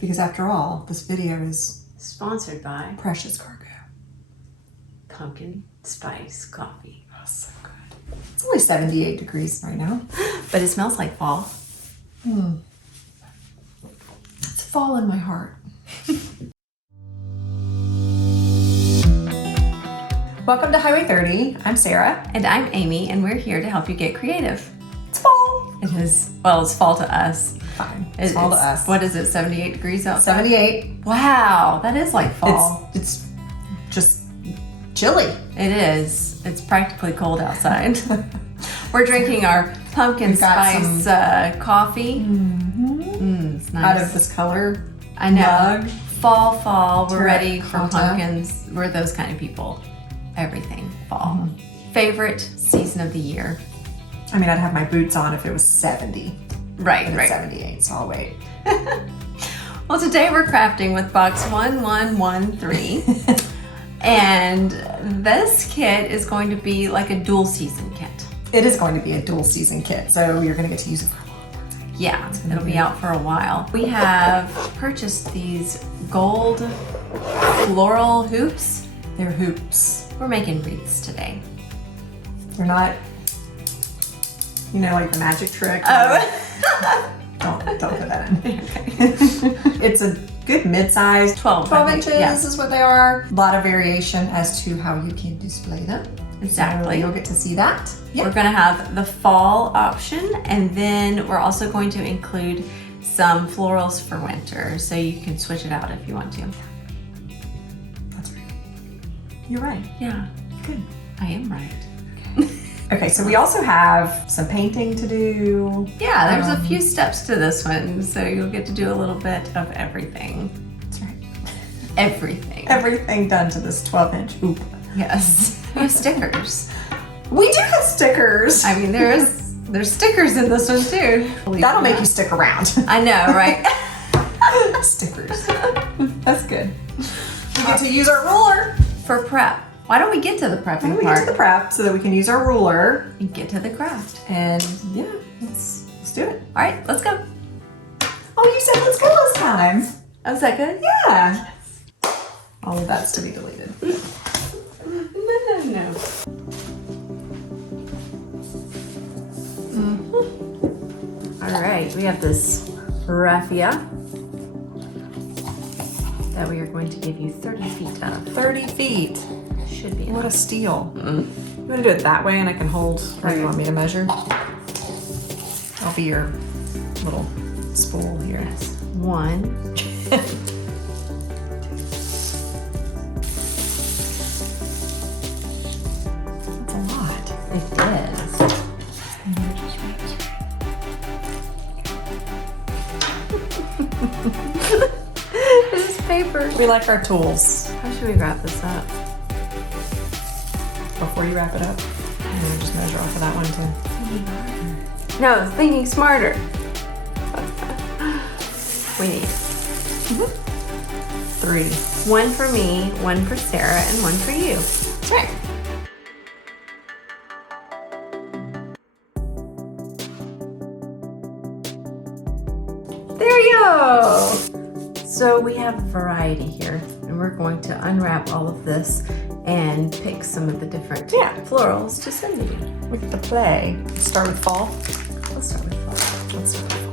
Because after all, this video is Sponsored by Precious Cargo. Pumpkin Spice Coffee. Oh, so good. It's only 78 degrees right now. But it smells like fall. It's fall in my heart. Welcome to Highway 30. I'm Sarah. And I'm Amy, and we're here to help you get creative. It's fall. It is, well, it's fall to us. Fine. It's fall to us. What is it, 78 degrees outside? 78. Wow, that is like fall. It's just chilly. It is. It's practically cold outside. We're drinking our pumpkin spice coffee. It's nice. Out of this color. I know. Mug. Fall. We're ready for Terracotta. pumpkins. We're those kind of people. Everything fall. Favorite season of the year? I mean, I'd have my boots on if it was 70. Right. It's 78, so I'll wait. Well, today we're crafting with box 1113. And this kit is going to be like a dual season kit. It is going to be a dual season kit, so you're going to get to use it for a long time. Yeah, it'll be out for a while. We have purchased these gold floral hoops. They're hoops. We're making wreaths today. They're not, you know, like the magic trick. Oh. Don't put that in. It's a good mid-size. 12 inches is what they are. A lot of variation as to how you can display them. Exactly. So you'll get to see that. We're gonna have the fall option, and then we're also going to include some florals for winter, so you can switch it out if you want to. That's right. You're right. Yeah, Good. I am right. Okay, so we also have some painting to do. Yeah, there's a few steps to this one, so you'll get to do a little bit of everything. That's right. Everything. Everything done to this 12-inch hoop. Yes. We have stickers. We do have stickers. I mean, there's stickers in this one too. That'll make you stick around. I know, right? Stickers. That's good. We get to use our ruler. For prep. Why don't we get to the prepping We part get to the prep so that we can use our ruler. and get to the craft? And yeah, let's do it. All right, let's go. Oh, you said let's go this time. Oh, is that good? Yeah. All of that's to be deleted. No. All right, we have this raffia that we are going to give you 30 feet of. 30 feet. Should be What enough. a steal. You want to do it that way and I can hold where you want me to measure? I'll be your little spool here. Yes. 1. That's a lot. It is. This is paper. We like our tools. How should we wrap this up? Before you wrap it up, I'm gonna just measure off of that one too. No, thinking smarter. We need 3. 1 for me, 1 for Sarah, and 1 for you. Okay. There you go! So we have a variety here, and we're going to unwrap all of this and pick some of the different florals to send to you. We get to play. Start with fall. Let's start with fall. Let's start with fall.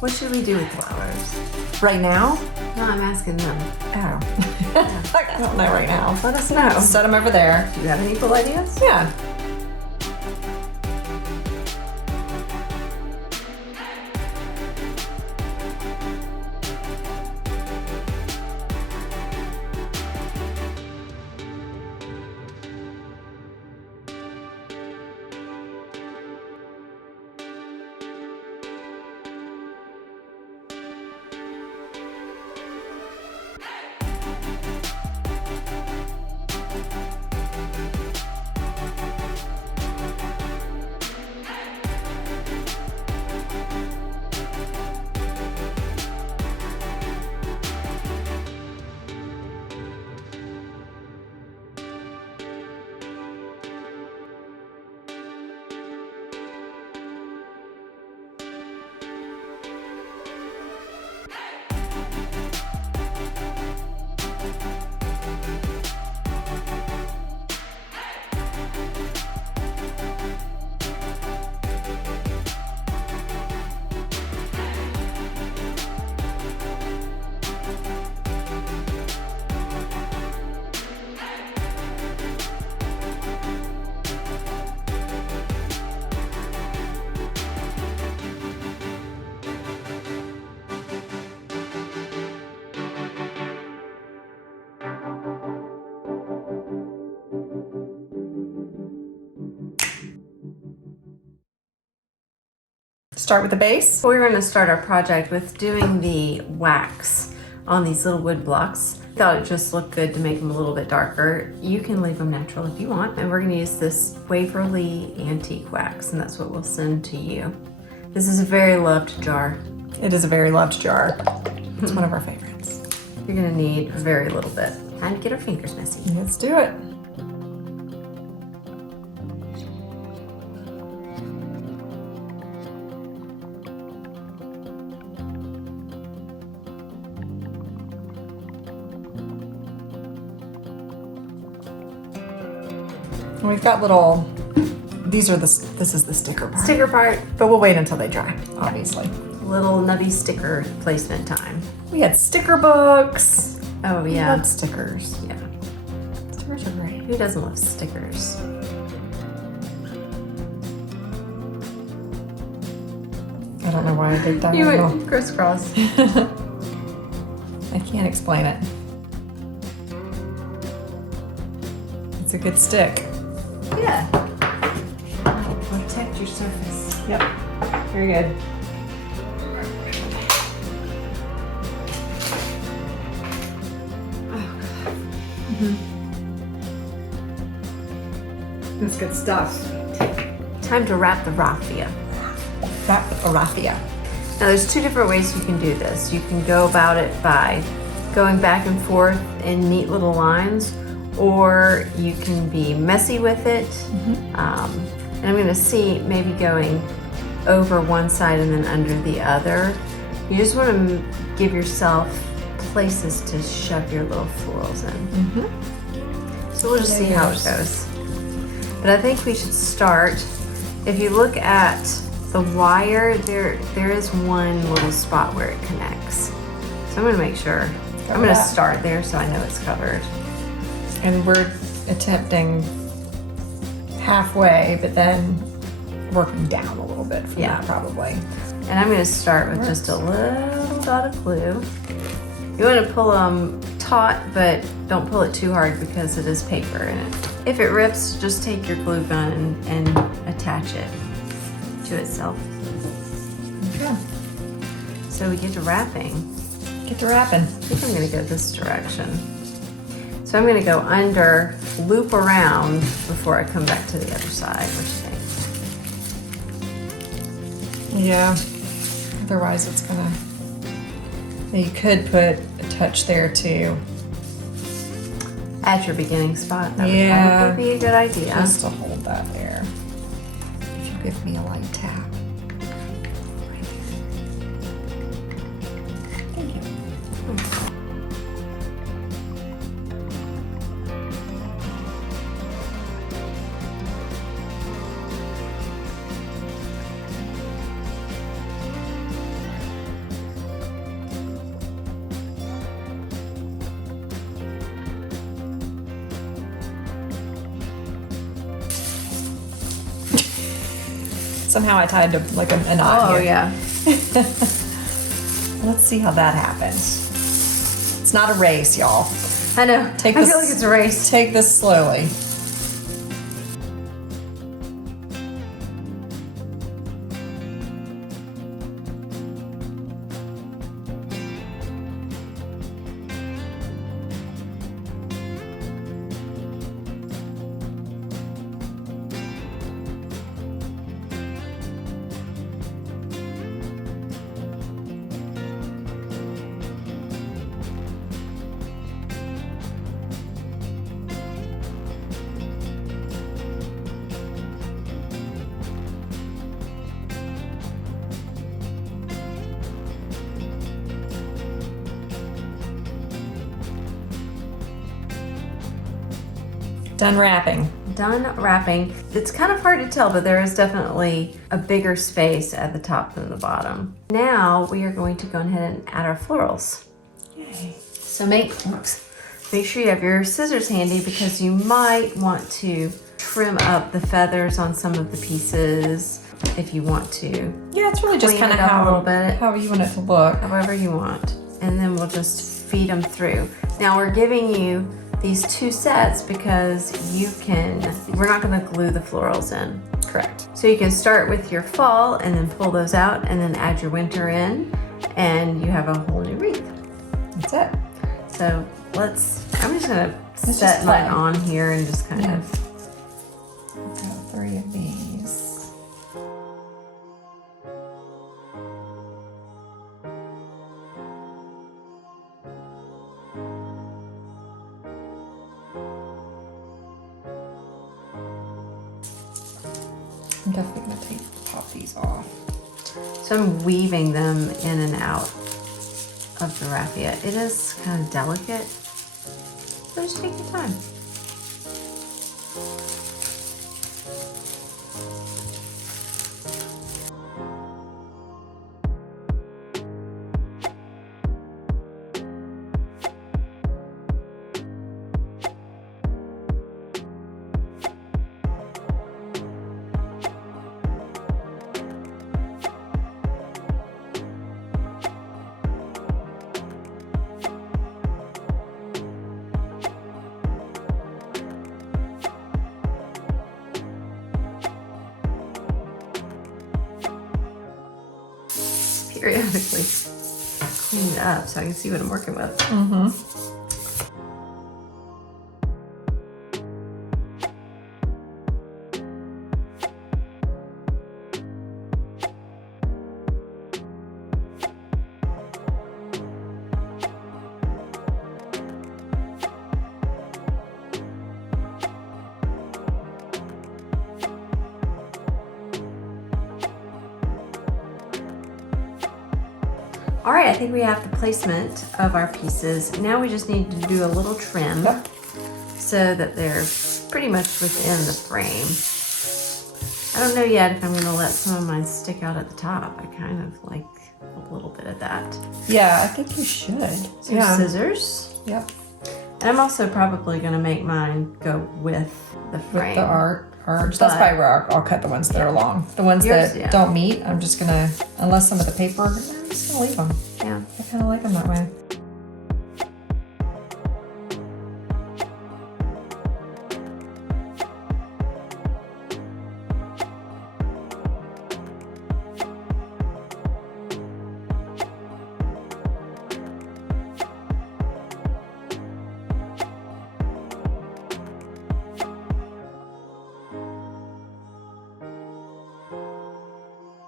What should we do with flowers? Right now? No, I'm asking them. Oh. I don't know right now. Let us know. Set them over there. Do you have any cool ideas? Yeah. start with the base. We're going to start our project with doing the wax on these little wood blocks. I thought it just looked good to make them a little bit darker. You can leave them natural if you want. And we're going to use this Waverly Antique Wax, and that's what we'll send to you. This is a very loved jar. It is a very loved jar. It's one of our favorites. You're going to need very little bit. Time to get our fingers messy. Let's do it. And we've got little, this is the sticker part. Sticker part. But we'll wait until they dry, obviously. Little nubby sticker placement time. We had sticker books. Oh We yeah. love stickers. Yeah. Stickers are great. Who doesn't love stickers? I don't know why I did that. You went crisscross. I can't explain it. It's a good stick. Yeah. Protect your surface. Yep. Very good. That's good stuff. Time to wrap the raffia. Wrap a raffia. Now there's two different ways you can do this. You can go about it by going back and forth in neat little lines, or you can be messy with it. And I'm gonna see maybe going over one side and then under the other. You just wanna give yourself places to shove your little florals in. So we'll just see how it goes. But I think we should start. If you look at the wire, there is one little spot where it connects. So I'm gonna make sure. I'm gonna start there so I know it's covered. And we're attempting halfway, but then working down a little bit from that probably. And I'm gonna start with just a little dot of glue. You wanna pull them taut, but don't pull it too hard because it is paper in it. If it rips, just take your glue gun and attach it to itself. Okay. So we get to wrapping. Get to wrapping. I think I'm gonna go this direction. So I'm gonna go under, loop around before I come back to the other side. What do you think? Yeah. Otherwise it's gonna, you could put a touch there too. At your beginning spot. That Yeah. would be a good idea. Just to hold that there. If you give me a light tap. Right there. Thank you. Somehow I tied to like a knot here. yeah. Let's see how that happens. It's not a race, y'all. I know. I this- feel like it's a race. Take this slowly. Done wrapping. Done wrapping. It's kind of hard to tell, but there is definitely a bigger space at the top than the bottom. Now we are going to go ahead and add our florals. Yay. So make sure you have your scissors handy because you might want to trim up the feathers on some of the pieces if you want to. Yeah, it's really just Clean kind of it up a little bit. how you want it to look. However you want. And then we'll just feed them through. Now we're giving you these two sets because we're not gonna glue the florals in. correct. So you can start with your fall and then pull those out and then add your winter in, and you have a whole new wreath. That's it. So I'm just gonna Let's set just mine play. on here and just kind Yeah. of. I've got 3 of these. I'm definitely gonna pop these off. So I'm weaving them in and out of the raffia. It is kind of delicate, so just take your time. Periodically clean it up so I can see what I'm working with. Mm-hmm. All right, I think we have the placement of our pieces. Now we just need to do a little trim Yep. so that they're pretty much within the frame. I don't know yet if I'm gonna let some of mine stick out at the top. I kind of like a little bit of that. Yeah, I think you should. So scissors. Yep. And I'm also probably gonna make mine go with the frame. With the arch. That's probably where I'll cut the ones that are long. The ones Yours, that yeah. don't meet, I'm just gonna, unless some of the paper, I'm just gonna leave them. Yeah. I kind of like them that way.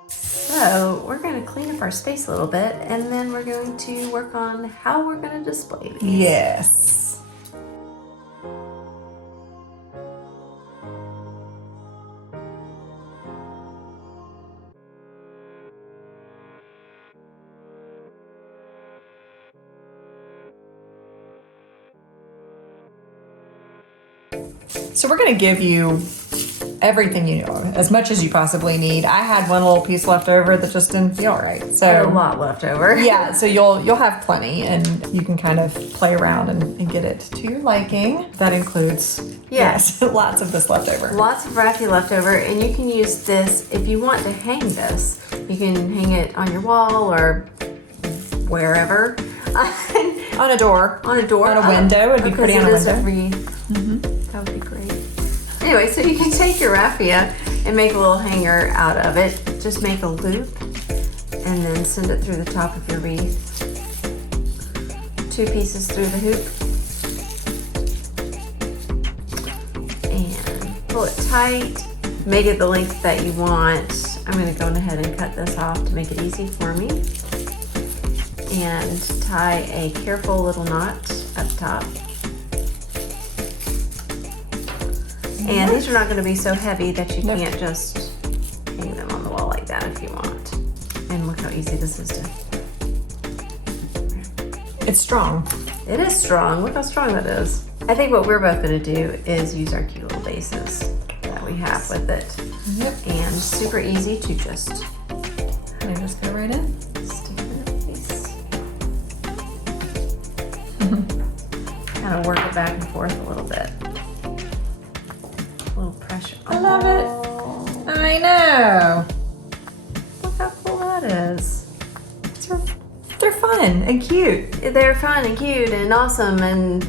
So we're going to clean up our space a little bit, and then we're going to work on how we're going to display these. Yes. So we're going to give you everything you know, as much as you possibly need. I had one little piece left over that just didn't feel right. I had a So lot left over. yeah, so you'll have plenty, and you can kind of play around and get it to your liking. That includes Yes. lots of this left over. Lots of raffia left over, and you can use this if you want to hang this. You can hang it on your wall or wherever. On a door. On a door. On a window. It'd be pretty on a Because it is window. wreath. That would be great. Anyway, so you can take your raffia and make a little hanger out of it. Just make a loop and then send it through the top of your wreath. 2 pieces through the hoop. And pull it tight. Make it the length that you want. I'm going to go ahead and cut this off to make it easy for me. And tie a careful little knot at the top. And these are not going to be so heavy that you can't just hang them on the wall like that if you want. And look how easy this is to. It's strong. It is strong. Look how strong that is. I think what we're both going to do is use our cute little bases that we have with it. Yep. And super easy to just And just go right in. stick it in place. Kind of work it back and forth a little bit. A little pressure. I love it. I know. Look how cool that is. They're fun and cute. They're fun and cute and awesome and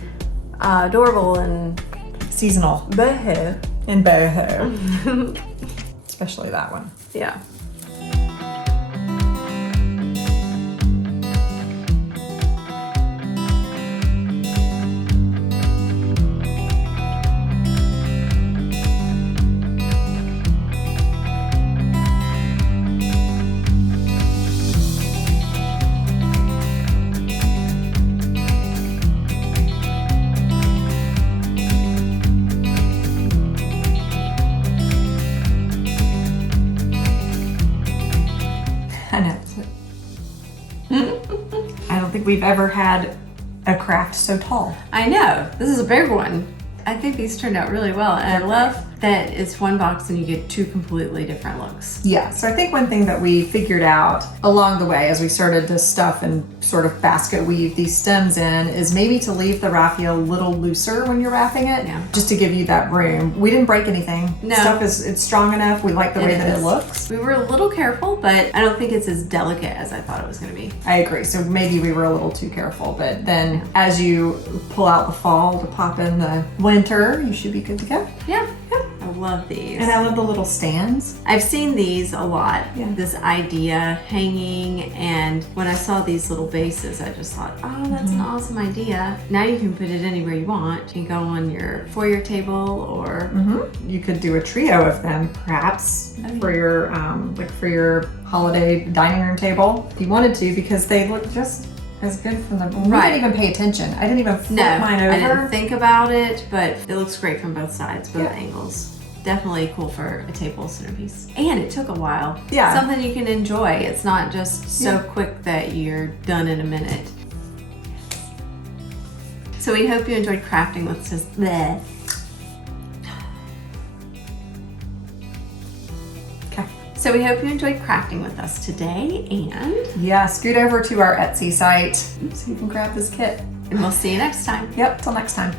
adorable and Seasonal. boho. And boho. especially that one. Yeah. I know. I don't think we've ever had a craft so tall. I know. This is a big one. I think these turned out really well. And I love that it's one box and you get two completely different looks. Yeah, so I think one thing that we figured out along the way as we started to stuff and sort of basket weave these stems in is maybe to leave the raffia a little looser when you're wrapping it, Yeah. just to give you that room. We didn't break anything. No. Stuff it's strong enough. We like the way that it is. looks. We were a little careful, but I don't think it's as delicate as I thought it was going to be. I agree. So maybe we were a little too careful, but then as you pull out the fall to pop in the winter, you should be good to go. Yeah. I love these. And I love the little stands. I've seen these a lot, Yeah. this idea hanging, and when I saw these little bases, I just thought, oh, that's an awesome idea. Now you can put it anywhere you want. You can go on your foyer table or... You could do a trio of them, perhaps, for your for your holiday dining room table, if you wanted to, because they look just as good from the. We Right. didn't even pay attention. I didn't even flip No, mine over. I didn't think about it, but it looks great from both sides, both Yeah. angles. Definitely cool for a table centerpiece. And it took a while. Yeah. Something you can enjoy. It's not just so Yeah. quick that you're done in a minute. So we hope you enjoyed crafting with us. Bleh. Okay. So we hope you enjoyed crafting with us today, and Yeah, scoot over to our Etsy site so you can grab this kit. we'll see you next time. Yep, till next time.